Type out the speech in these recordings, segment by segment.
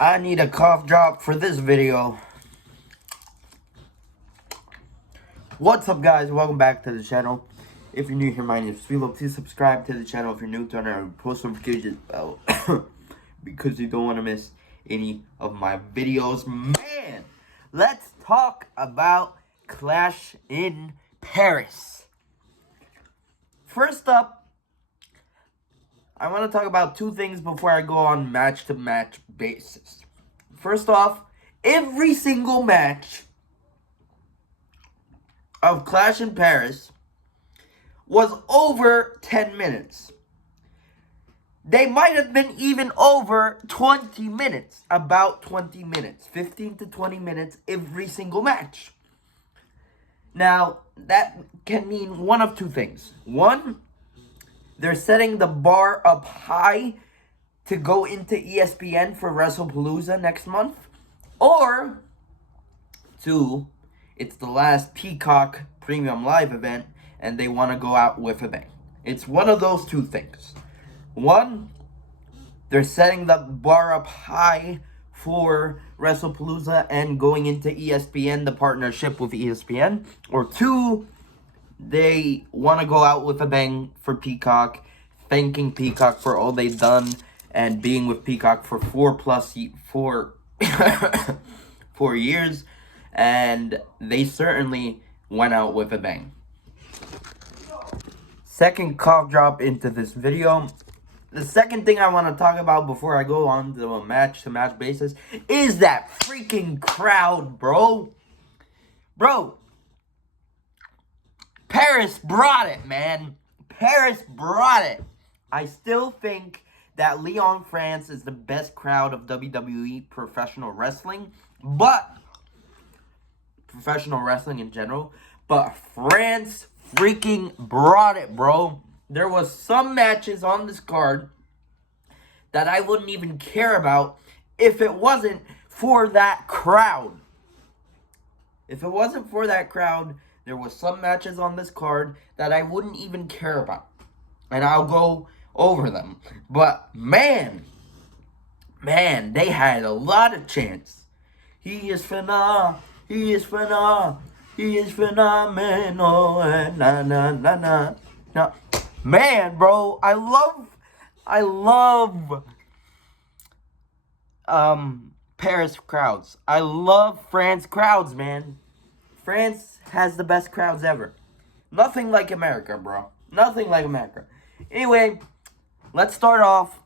I need a cough drop for this video. What's up, guys? Welcome back to the channel. If you're new here, my name is Philo. Please subscribe to the channel if you're new. Turn on post notifications bell because you don't want to miss any of my videos. Man, let's talk about Clash in Paris. First up, I want to talk about two things before I go on match-to-match basis. First off, every single match of Clash in Paris was over 10 minutes. They might have been even over 20 minutes. About 20 minutes. 15 to 20 minutes every single match. Now, that can mean one of two things. One, they're setting the bar up high to go into ESPN for WrestlePalooza next month. Or, two, it's the last Peacock Premium Live event and they want to go out with a bang. It's one of those two things. One, they're setting the bar up high for WrestlePalooza and going into ESPN, the partnership with ESPN. Or two, they want to go out with a bang for Peacock, thanking Peacock for all they've done and being with Peacock for 4 years, and they certainly went out with a bang. Second cough drop into this video. The second thing I want to talk about before I go on to a match-to-match basis is that freaking crowd, bro. Bro. Paris brought it, man. Paris brought it. I still think that Lyon, France is the best crowd of WWE professional wrestling. But, professional wrestling in general. But France freaking brought it, bro. There was some matches on this card that I wouldn't even care about if it wasn't for that crowd. If it wasn't for that crowd, there was some matches on this card that I wouldn't even care about. And I'll go over them. But, man, they had a lot of chance. He is phenomenal. Na, na, na, na. Now, man, bro, I love Paris crowds. I love France crowds, man. France has the best crowds ever. Nothing like America, bro. Nothing like America. Anyway, let's start off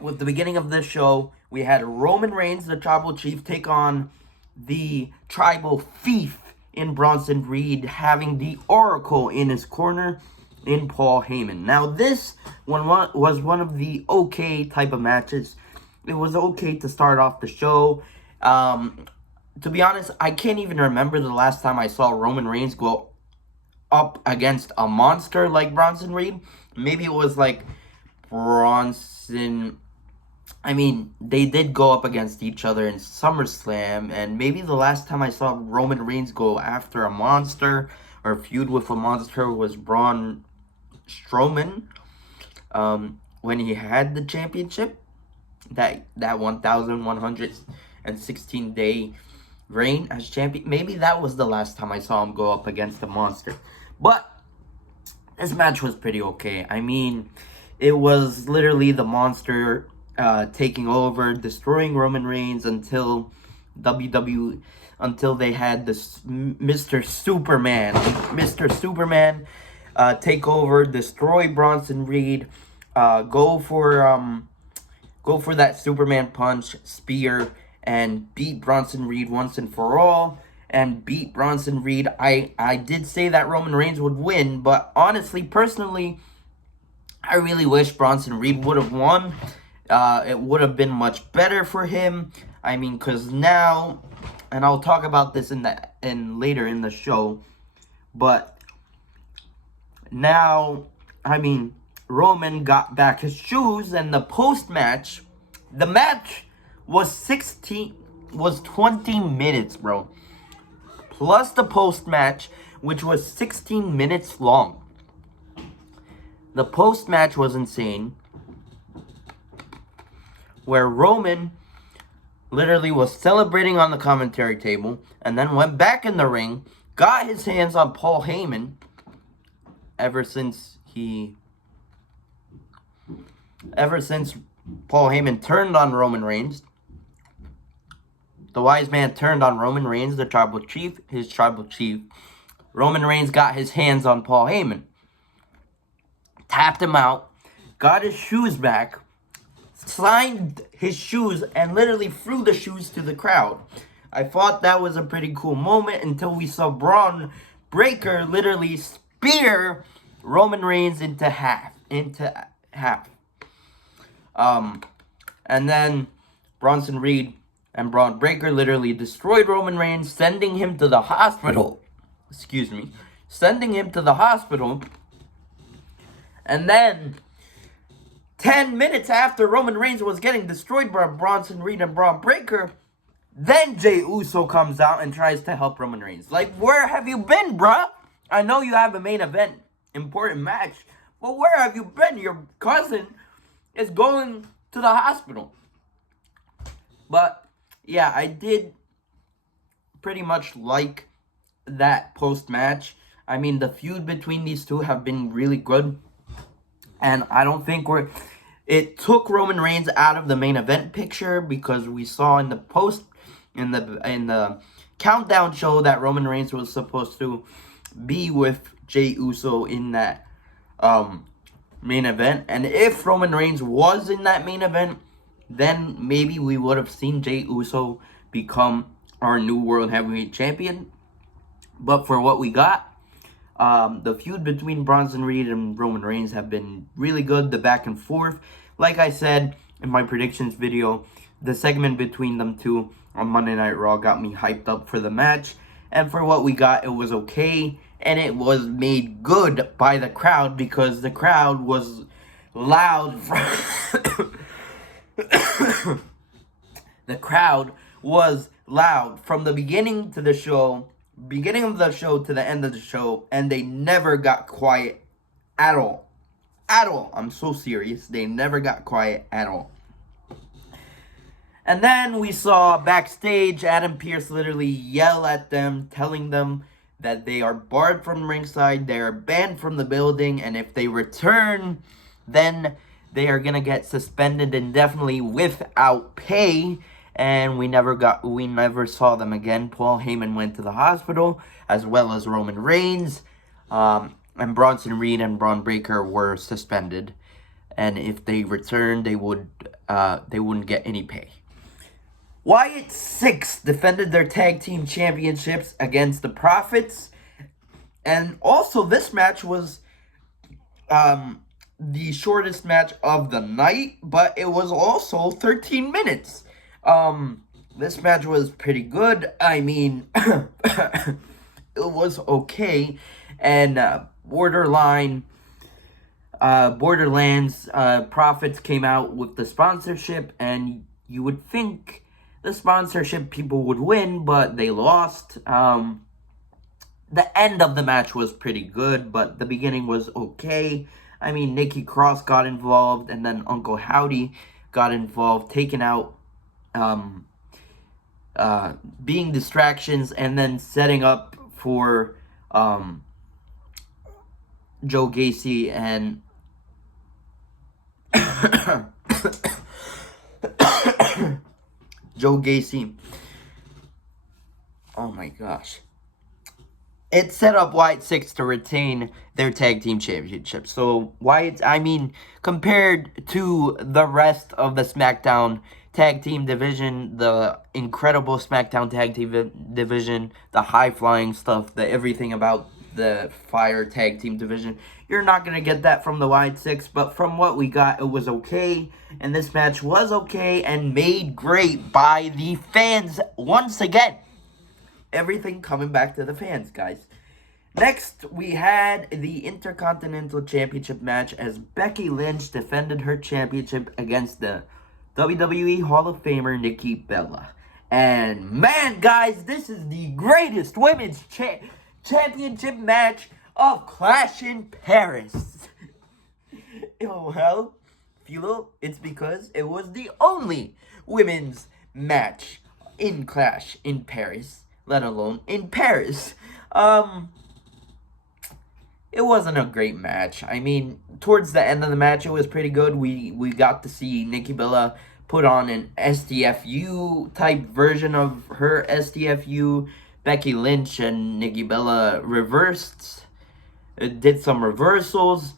with the beginning of this show. We had Roman Reigns, the Tribal Chief, take on the Tribal Thief in Bronson Reed, having the Oracle in his corner in Paul Heyman. Now, this one was one of the okay type of matches. It was okay to start off the show. To be honest, I can't even remember the last time I saw Roman Reigns go up against a monster like Bronson Reed. Maybe it was like Bronson. I mean, they did go up against each other in SummerSlam, and maybe the last time I saw Roman Reigns go after a monster or feud with a monster was Braun Strowman when he had the championship, that 1,116-day reign as champion. Maybe that was the last time I saw him go up against a monster. But this match was pretty okay. I mean, it was literally the monster taking over, destroying Roman Reigns until they had this Mr. Superman take over, destroy Bronson Reed, go for that Superman punch, spear, and beat Bronson Reed once and for all. And beat Bronson Reed. I did say that Roman Reigns would win, but honestly, personally, I really wish Bronson Reed would have won. It would have been much better for him. I mean, because now, and I'll talk about this later in the show, but now, I mean, Roman got back his shoes, and the post-match, the match was 20 minutes, bro. Plus the post-match, which was 16 minutes long. The post-match was insane, where Roman literally was celebrating on the commentary table, and then went back in the ring, got his hands on Paul Heyman. Ever since Paul Heyman turned on Roman Reigns, the wise man turned on Roman Reigns, the tribal chief, his tribal chief. Roman Reigns got his hands on Paul Heyman, tapped him out, got his shoes back, signed his shoes, and literally threw the shoes to the crowd. I thought that was a pretty cool moment until we saw Braun Breaker literally spear Roman Reigns into half. And then Bronson Reed and Braun Breaker literally destroyed Roman Reigns, sending him to the hospital. Sending him to the hospital. And then 10 minutes after Roman Reigns was getting destroyed by Bronson Reed and Braun Breaker, then Jey Uso comes out and tries to help Roman Reigns. Like, where have you been, bruh? I know you have a main event, important match, but where have you been? Your cousin is going to the hospital. But, yeah, I did pretty much like that post-match. I mean, the feud between these two have been really good. And I don't think it took Roman Reigns out of the main event picture, because we saw in the countdown show that Roman Reigns was supposed to be with Jey Uso in that main event. And if Roman Reigns was in that main event, then maybe we would have seen Jey Uso become our new World Heavyweight Champion. But for what we got, the feud between Bronson Reed and Roman Reigns have been really good. The back and forth. Like I said in my predictions video, the segment between them two on Monday Night Raw got me hyped up for the match. And for what we got, it was okay. And it was made good by the crowd, because the crowd was loud. The crowd was loud from the beginning of the show to the end of the show, and they never got quiet at all. I'm so serious. They never got quiet at all. And then we saw backstage Adam Pearce literally yell at them, telling them that they are barred from ringside, they are banned from the building, and if they return, then they are gonna get suspended indefinitely without pay. And we never saw them again. Paul Heyman went to the hospital, as well as Roman Reigns. And Bronson Reed and Braun Breaker were suspended. And if they returned, they wouldn't get any pay. Wyatt Six defended their tag team championships against the Profits. And also, this match was the shortest match of the night, but it was also 13 minutes. This match was pretty good. I mean, it was okay, and Borderlands Profits came out with the sponsorship, and you would think the sponsorship people would win, but they lost. The end of the match was pretty good, but the beginning was okay. I mean, Nikki Cross got involved, and then Uncle Howdy got involved, taking out being distractions, and then setting up for Joe Gacy and Joe Gacy. Oh my gosh. It set up Wyatt Six to retain their tag team championship. So compared to the rest of the SmackDown tag team division, the incredible SmackDown tag team division, the high-flying stuff, the everything about the Fire tag team division, you're not going to get that from the Wyatt Six. But from what we got, it was okay. And this match was okay and made great by the fans once again. Everything coming back to the fans, guys. Next, we had the Intercontinental Championship match as Becky Lynch defended her championship against the WWE Hall of Famer Nikki Bella. And man, guys, this is the greatest women's championship match of Clash in Paris. Well, Philo, it's because it was the only women's match in Clash in Paris, let alone in Paris. It wasn't a great match. I mean, towards the end of the match, it was pretty good. We got to see Nikki Bella put on an STFU type version of her STFU. Becky Lynch and Nikki Bella did some reversals,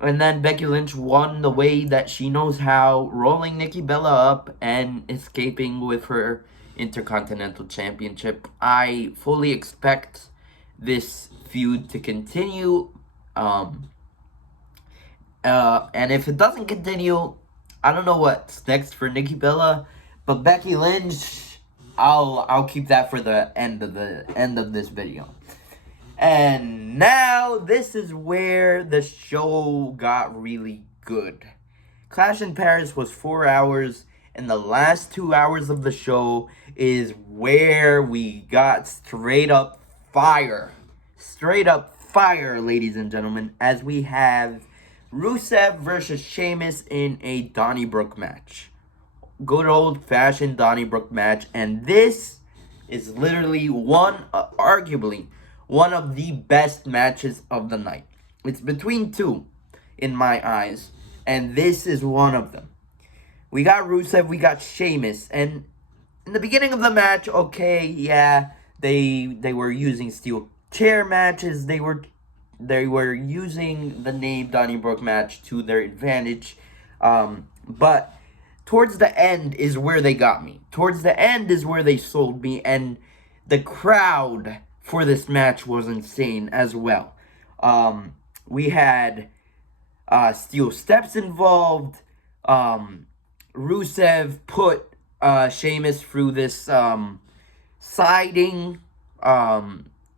and then Becky Lynch won the way that she knows how, rolling Nikki Bella up and escaping with her Intercontinental Championship. I fully expect this feud to continue. And if it doesn't continue, I don't know what's next for Nikki Bella, but Becky Lynch, I'll keep that for the end of this video. And now this is where the show got really good. Clash in Paris was 4 hours, and the last 2 hours of the show is where we got straight up fire. Straight up fire, ladies and gentlemen, as we have Rusev versus Sheamus in a Donnybrook match. Good old-fashioned Donnybrook match, and this is literally arguably one of the best matches of the night. It's between two, in my eyes, and this is one of them. We got Rusev, we got Sheamus, and in the beginning of the match, okay, yeah, they were using steel chair matches. They were using the name Donnybrook match to their advantage, but towards the end is where they got me. Towards the end is where they sold me, and the crowd for this match was insane as well. We had steel steps involved. Rusev put Sheamus through this siding.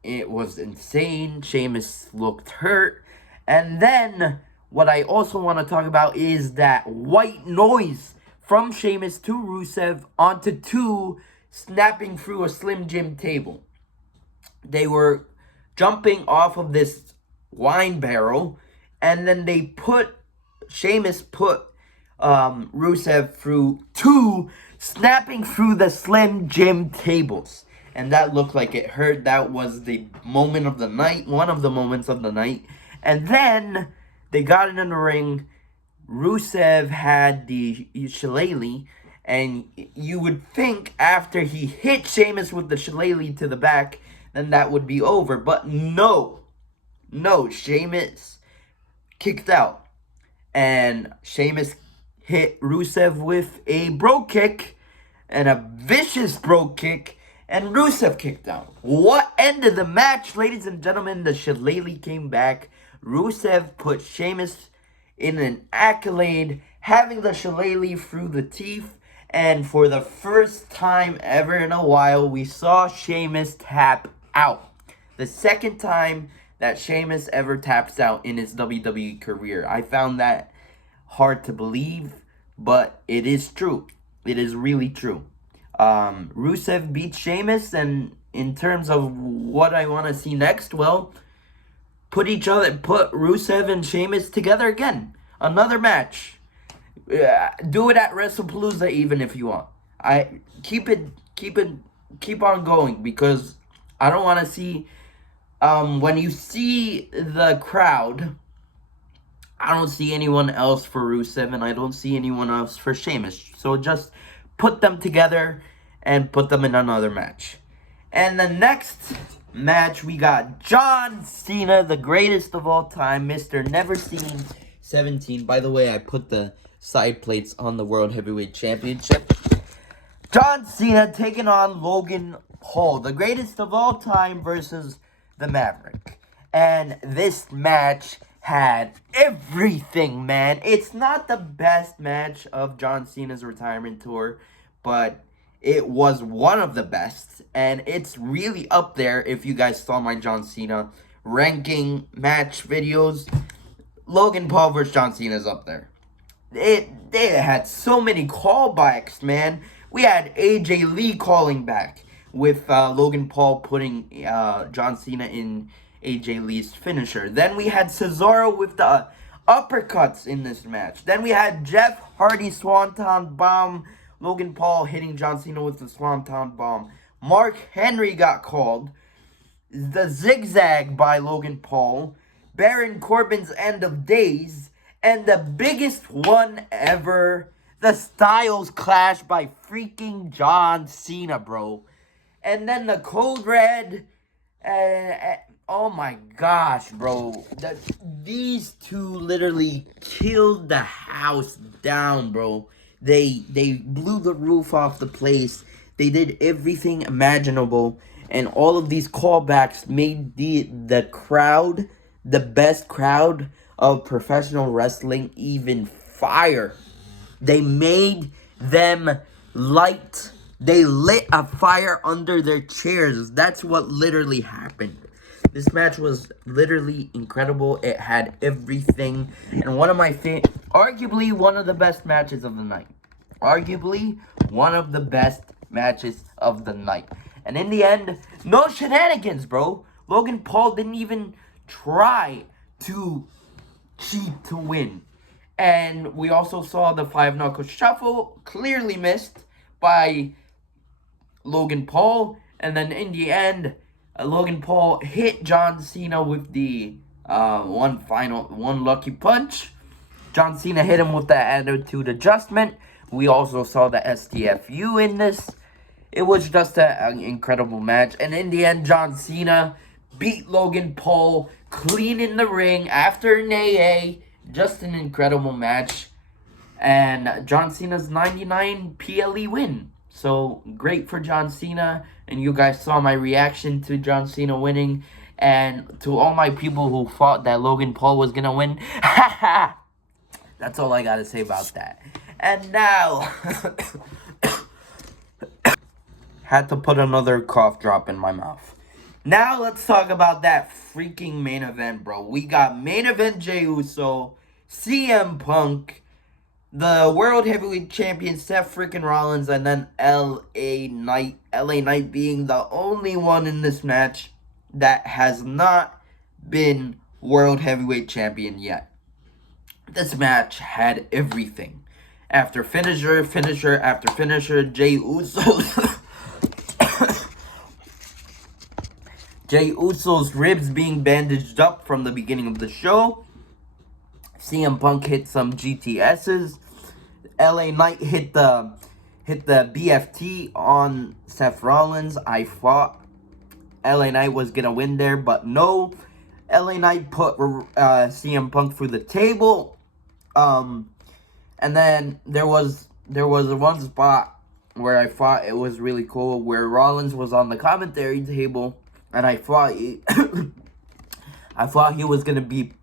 It was insane. Sheamus looked hurt. And then, what I also want to talk about is that white noise from Sheamus to Rusev onto two snapping through a Slim Jim table. They were jumping off of this wine barrel, and then Sheamus put Rusev through two snapping through the Slim Jim tables. And that looked like it hurt. That was the moment of the night, one of the moments of the night. And then they got in the ring. Rusev had the shillelagh, and you would think after he hit Sheamus with the shillelagh to the back, then that would be over. But no, Sheamus kicked out. And Sheamus hit Rusev with a bro kick, and a vicious bro kick, and Rusev kicked out. What ended the match, ladies and gentlemen? The shillelagh came back. Rusev put Sheamus in an accolade, having the shillelagh through the teeth. And for the first time ever in a while, we saw Sheamus tap out. The second time that Sheamus ever taps out in his WWE career. I found that hard to believe, but it is true. It is really true. Rusev beat Sheamus, and in terms of what I want to see next, well, put Rusev and Sheamus together again. Another match. Do it at WrestlePalooza even if you want. Keep on going, because I don't want to see, when you see the crowd, I don't see anyone else for Rusev, and I don't see anyone else for Sheamus. So just put them together and put them in another match. And the next match, we got John Cena, the greatest of all time, Mr. Never Seen 17. By the way, I put the side plates on the World Heavyweight Championship. John Cena taking on Logan Paul, the greatest of all time, versus the Maverick. And this match had everything, man. It's not the best match of John Cena's retirement tour, but it was one of the best, and it's really up there. If you guys saw my John Cena ranking match videos, Logan Paul versus John Cena is up there. They had so many callbacks, man. We had AJ Lee calling back with Logan Paul putting John Cena in AJ Lee's finisher. Then we had Cesaro with the uppercuts in this match. Then we had Jeff Hardy Swanton Bomb Logan Paul hitting John Cena with the Swanton Bomb. Mark Henry got called. The Zigzag by Logan Paul. Baron Corbin's End of Days. And the biggest one ever, the Styles Clash by freaking John Cena, bro. And then the Code Red. Oh my gosh, bro. These two literally killed the house down, bro. They blew the roof off the place. They did everything imaginable. And all of these callbacks made the crowd, the best crowd of professional wrestling, even fire. They made them light. They lit a fire under their chairs. That's what literally happened. This match was literally incredible. It had everything. And one of my arguably one of the best matches of the night. Arguably one of the best matches of the night. And in the end, no shenanigans, bro. Logan Paul didn't even try to cheat to win. And we also saw the 5-knuckle shuffle, clearly missed by Logan Paul. And then in the end, Logan Paul hit John Cena with the one lucky punch. John Cena hit him with the attitude adjustment. We also saw the STFU in this. It was just an incredible match. And in the end, John Cena beat Logan Paul clean in the ring after an AA. Just an incredible match. And John Cena's 99 PLE win. So, great for John Cena. And you guys saw my reaction to John Cena winning. And to all my people who thought that Logan Paul was going to win. That's all I got to say about that. And now... had to put another cough drop in my mouth. Now let's talk about that freaking main event, bro. We got main event Jey Uso, CM Punk, the World Heavyweight Champion Seth freaking Rollins, and then LA Knight. LA Knight being the only one in this match that has not been World Heavyweight Champion yet. This match had everything. After finisher after finisher, Jey Uso's... Jey Uso's ribs being bandaged up from the beginning of the show. CM Punk hit some GTSs. LA Knight hit the BFT on Seth Rollins. I thought LA Knight was gonna win there, but no. LA Knight put CM Punk through the table. And then there was one spot where I thought it was really cool, where Rollins was on the commentary table. And I thought he was going to be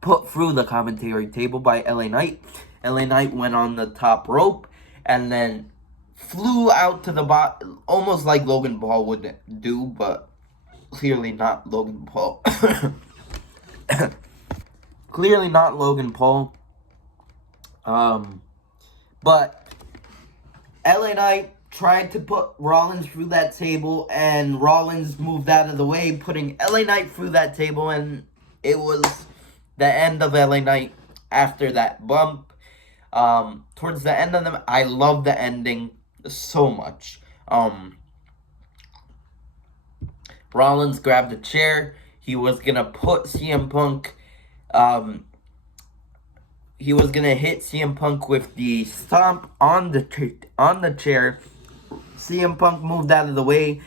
put through the commentary table by LA Knight. LA Knight went on the top rope and then flew out to the bottom, almost like Logan Paul would do, but clearly not Logan Paul. Clearly not Logan Paul. But LA Knight tried to put Rollins through that table, and Rollins moved out of the way, putting LA Knight through that table, and it was the end of LA Knight after that bump. Towards the end of them, I love the ending so much. Rollins grabbed a chair. He was gonna put CM Punk, he was gonna hit CM Punk with the stomp on the chair. CM Punk moved out of the way,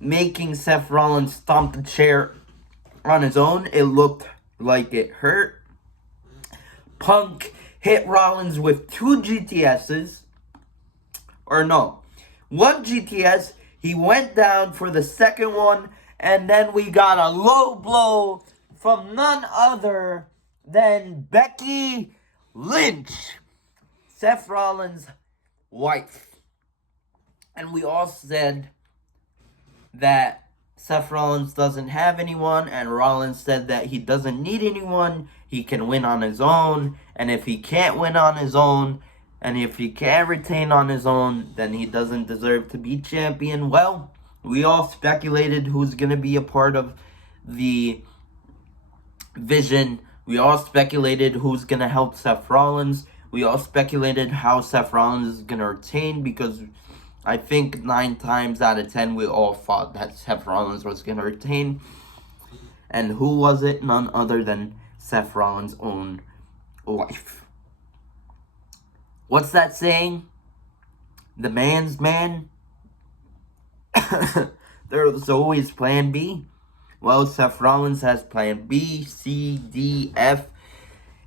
making Seth Rollins stomp the chair on his own. It looked like it hurt. Punk hit Rollins with 2 GTSs. Or no, 1 GTS. He went down for the second one, and then we got a low blow from none other than Becky Lynch, Seth Rollins' wife. And we all said that Seth Rollins doesn't have anyone, and Rollins said that he doesn't need anyone. He can win on his own, and if he can't win on his own, and if he can't retain on his own, then he doesn't deserve to be champion. Well, we all speculated who's going to be a part of the Vision. We all speculated who's going to help Seth Rollins. We all speculated how Seth Rollins is gonna retain, because I think 9 times out of 10 we all thought that Seth Rollins was gonna retain. And who was it? None other than Seth Rollins' own wife. What's that saying? The man's man? There's always plan B. Well, Seth Rollins has plan B, C, D, F.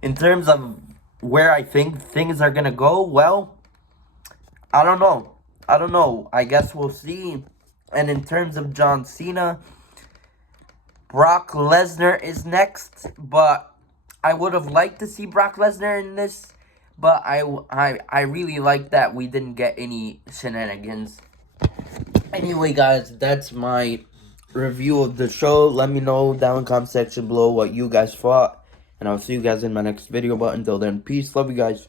In terms of where I think things are going to go, well, I don't know. I guess we'll see. And in terms of John Cena, Brock Lesnar is next. But I would have liked to see Brock Lesnar in this. But I really like that we didn't get any shenanigans. Anyway, guys, that's my review of the show. Let me know down in the comment section below what you guys thought. And I'll see you guys in my next video. But until then, peace. Love you guys.